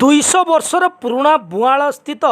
200 ବର୍ଷର ପୁରୁଣା ବୁଆଳ ସ୍ଥିତ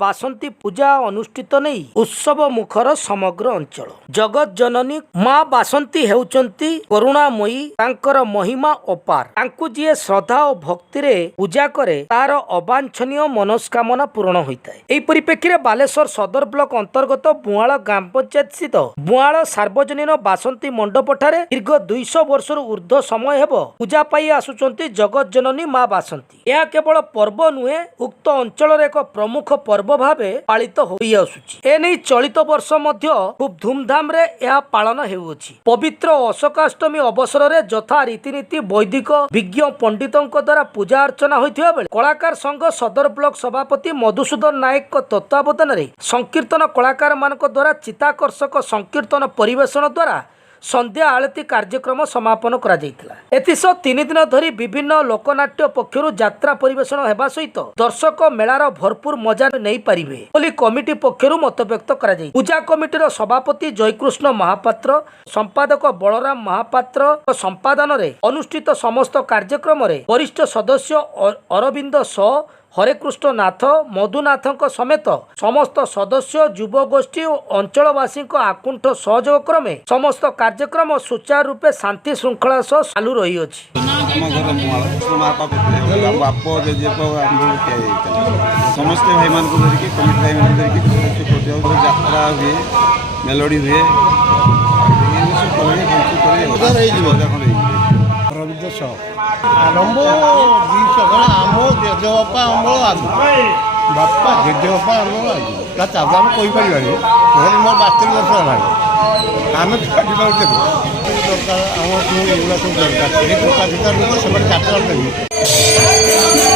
ବାସନ୍ତୀ ପୂଜା ଅନୁଷ୍ଠିତ ନେଇ ଉତ୍ସବ ମୁଖର ସମଗ୍ର ଅଞ୍ଚଳ। ଜଗତ ଜନନୀ ମା ବାସନ୍ତୀ ହେଉଛନ୍ତି କରୁଣାମୟୀ। ତାଙ୍କର ମହିମା ଅପାର। ତାଙ୍କୁ ଯିଏ ଶ୍ରଦ୍ଧା ଓ ଭକ୍ତିରେ ପୂଜା କରେ ତାର ଅବାଞ୍ଛନୀୟ ମନସ୍କାମନା ପୂରଣ ହୋଇଥାଏ। ଏହି ପରିପ୍ରେକ୍ଷୀରେ ବାଲେଶ୍ୱର ସଦର ବ୍ଲକ ଅନ୍ତର୍ଗତ ବୁଆଳ ଗ୍ରାମ ପଞ୍ଚାୟତ ସ୍ଥିତ ବୁଆଳ ସାର୍ବଜନୀନ ବାସନ୍ତୀ ମଣ୍ଡପଠାରେ ଦୀର୍ଘ 200 ବର୍ଷରୁ ଉର୍ଦ୍ଧ୍ୱ ସମୟ ହେବ ପୂଜା ପାଇ ଆସୁଛନ୍ତି ଜଗତ ଜନନୀ ମା ବାସନ୍ତୀ। ଏହା କେବଳ पर्व नुहे उक्त अंचल एक प्रमुख पर्व भाव पालित होइआसुछि। एने चलित वर्ष मध्य खूब धूमधाम रे यह पालन हेउछि। पवित्र अशोकाष्टमी अवसर में यथा रीतिनीति वैदिक विज्ञ पंडितों द्वारा पूजा अर्चना होइथिबा बेले कलाकार संघ सदर ब्लॉक सभापति मधुसूदन नायक तत्वावधान में संकीर्तन कलाकार मान द्वारा चित्ताकर्षक संकीर्तन परिवेषण द्वारा संध्या आलती कार्यक्रम समापन करा जायतिला। एथिस 3 दिन धरी विभिन्न लोकनाट्य पक्षरु यात्रा परिवेषण हेबा सहित दर्शक मेलार भरपूर मजा नहीं पारिबे बोली कमिटी पक्षरु मत व्यक्त करा जाय। पूजा कमिटीर सभापति जयकृष्ण महापात्र, संपादक बलराम महापात्र संपादन रे अनुष्ठित समस्त कार्यक्रम रे वरिष्ठ सदस्य अरविंद स, हरेकृष्ण नाथ, मधुनाथ समेत समस्त सदस्य युवगोष्ठी और अंचलवासी आकुंठ सहयोग क्रमे समस्त कार्यक्रम सुचारू रूपे शांति श्रृंखला सह चालू रही अछि। समस्त भाई मान को धरिके कमिटी भाई मान धरिके यात्रा हुए, मेलोडी हुए, आरंभ 200 आम जेजेबापा अमल आगे बापा जेजेबापा अमल आगे ता चाबा हम कोई पारि बानी घर मोर 72 वर्ष होला आमे काटी पाउते दरकार हम एगुला सब दरकार ए टका भीतर लोक सब यात्रा करबे।